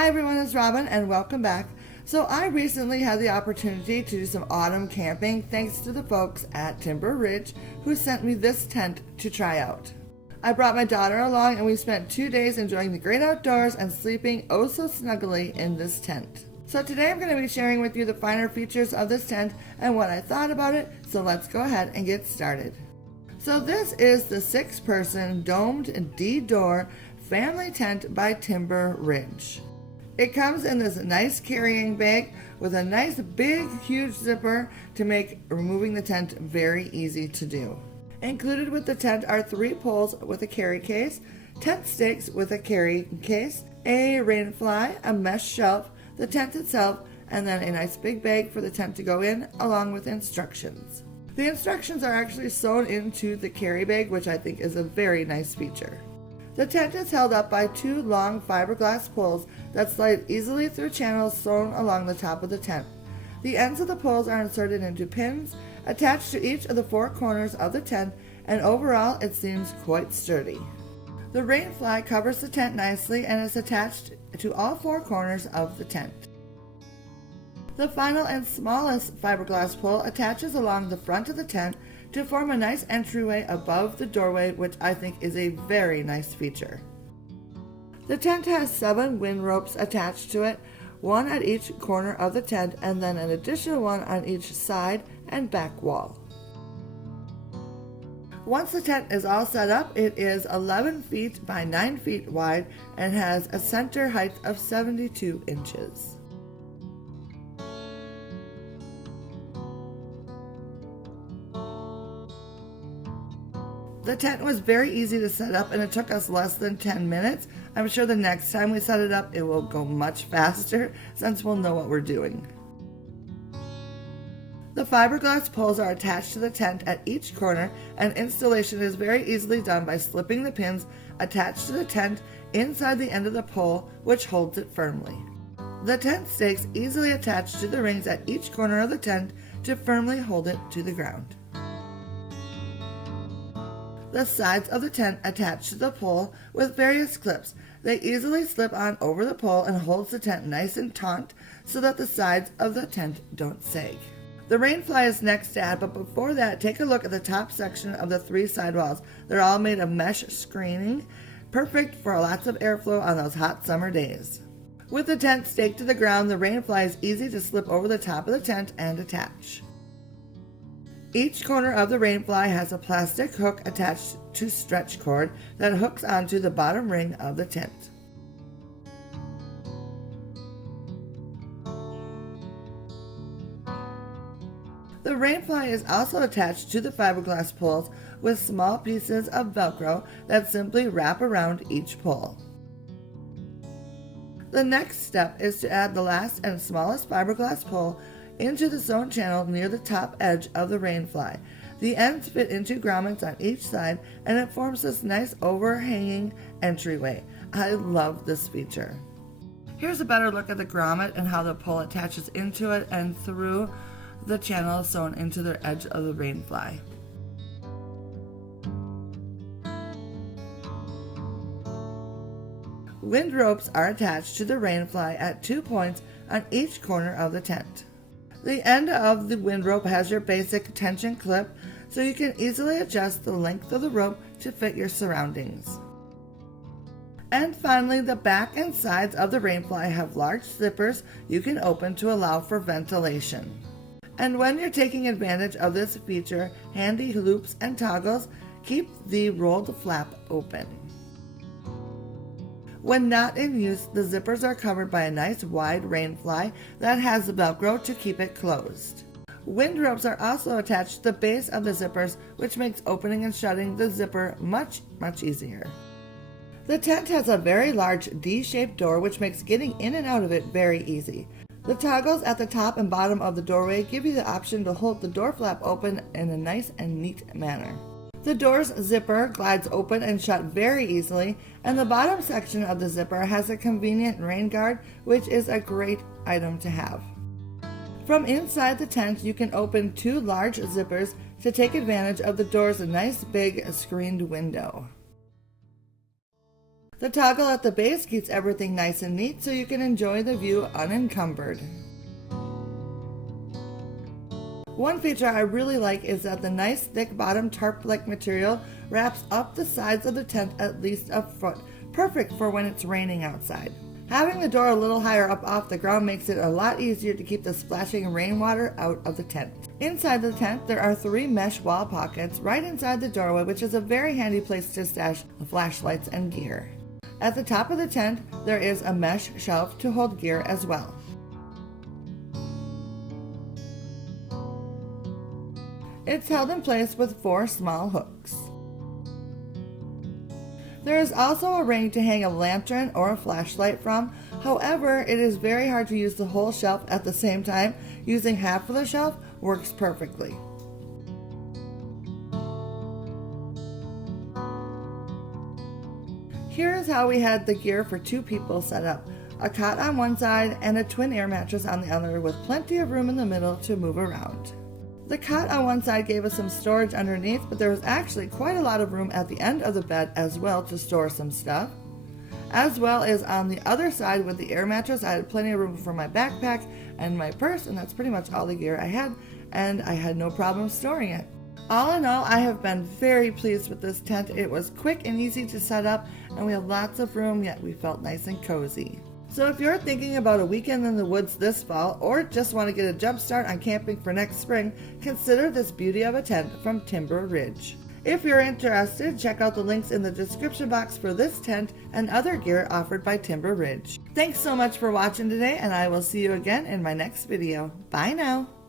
Hi everyone, it's Robin and welcome back. So I recently had the opportunity to do some autumn camping thanks to the folks at Timber Ridge who sent me this tent to try out. I brought my daughter along and we spent 2 days enjoying the great outdoors and sleeping oh so snugly in this tent. So today I'm going to be sharing with you the finer features of this tent and what I thought about it, so let's go ahead and get started. So this is the 6-person domed D-door family tent by Timber Ridge. It comes in this nice carrying bag with a nice big huge zipper to make removing the tent very easy to do. Included with the tent are 3 poles with a carry case, tent stakes with a carry case, a rain fly, a mesh shelf, the tent itself, and then a nice big bag for the tent to go in along with instructions. The instructions are actually sewn into the carry bag, which I think is a very nice feature. The tent is held up by 2 long fiberglass poles that slide easily through channels sewn along the top of the tent. The ends of the poles are inserted into pins attached to each of the 4 corners of the tent, and overall it seems quite sturdy. The rain fly covers the tent nicely and is attached to all 4 corners of the tent. The final and smallest fiberglass pole attaches along the front of the tent to form a nice entryway above the doorway, which I think is a very nice feature. The tent has 7 wind ropes attached to it, 1 at each corner of the tent and then an additional 1 on each side and back wall. Once the tent is all set up, it is 11 feet by 9 feet wide and has a center height of 72 inches. The tent was very easy to set up and it took us less than 10 minutes. I'm sure the next time we set it up it will go much faster since we'll know what we're doing. The fiberglass poles are attached to the tent at each corner, and installation is very easily done by slipping the pins attached to the tent inside the end of the pole, which holds it firmly. The tent stakes easily attach to the rings at each corner of the tent to firmly hold it to the ground. The sides of the tent attach to the pole with various clips. They easily slip on over the pole and holds the tent nice and taut so that the sides of the tent don't sag. The rain fly is next to add, but before that, take a look at the top section of the 3 sidewalls. They're all made of mesh screening, perfect for lots of airflow on those hot summer days. With the tent staked to the ground, the rain fly is easy to slip over the top of the tent and attach. Each corner of the rain fly has a plastic hook attached to stretch cord that hooks onto the bottom ring of the tent. The rain fly is also attached to the fiberglass poles with small pieces of Velcro that simply wrap around each pole. The next step is to add the last and smallest fiberglass pole into the sewn channel near the top edge of the rain fly. The ends fit into grommets on each side and it forms this nice overhanging entryway. I love this feature. Here's a better look at the grommet and how the pole attaches into it and through the channel sewn into the edge of the rain fly. Wind ropes are attached to the rain fly at 2 points on each corner of the tent. The end of the wind rope has your basic tension clip, so you can easily adjust the length of the rope to fit your surroundings. And finally, the back and sides of the rain fly have large zippers you can open to allow for ventilation. And when you're taking advantage of this feature, handy loops and toggles keep the rolled flap open. When not in use, the zippers are covered by a nice wide rain fly that has the Velcro to keep it closed. Wind ropes are also attached to the base of the zippers, which makes opening and shutting the zipper much easier. The tent has a very large D-shaped door, which makes getting in and out of it very easy. The toggles at the top and bottom of the doorway give you the option to hold the door flap open in a nice and neat manner. The door's zipper glides open and shut very easily, and the bottom section of the zipper has a convenient rain guard, which is a great item to have. From inside the tent, you can open 2 large zippers to take advantage of the door's nice big screened window. The toggle at the base keeps everything nice and neat so you can enjoy the view unencumbered. One feature I really like is that the nice thick bottom tarp-like material wraps up the sides of the tent at least a foot, perfect for when it's raining outside. Having the door a little higher up off the ground makes it a lot easier to keep the splashing rainwater out of the tent. Inside the tent, there are 3 mesh wall pockets right inside the doorway, which is a very handy place to stash flashlights and gear. At the top of the tent, there is a mesh shelf to hold gear as well. It's held in place with 4 small hooks. There is also a ring to hang a lantern or a flashlight from. However, it is very hard to use the whole shelf at the same time. Using half of the shelf works perfectly. Here is how we had the gear for 2 people set up. A cot on one side and a twin air mattress on the other with plenty of room in the middle to move around. The cot on one side gave us some storage underneath, but there was actually quite a lot of room at the end of the bed as well to store some stuff. As well as on the other side with the air mattress, I had plenty of room for my backpack and my purse, and that's pretty much all the gear I had, and I had no problem storing it. All in all, I have been very pleased with this tent. It was quick and easy to set up, and we had lots of room, yet we felt nice and cozy. So if you're thinking about a weekend in the woods this fall, or just want to get a jump start on camping for next spring, consider this beauty of a tent from Timber Ridge. If you're interested, check out the links in the description box for this tent and other gear offered by Timber Ridge. Thanks so much for watching today, and I will see you again in my next video. Bye now!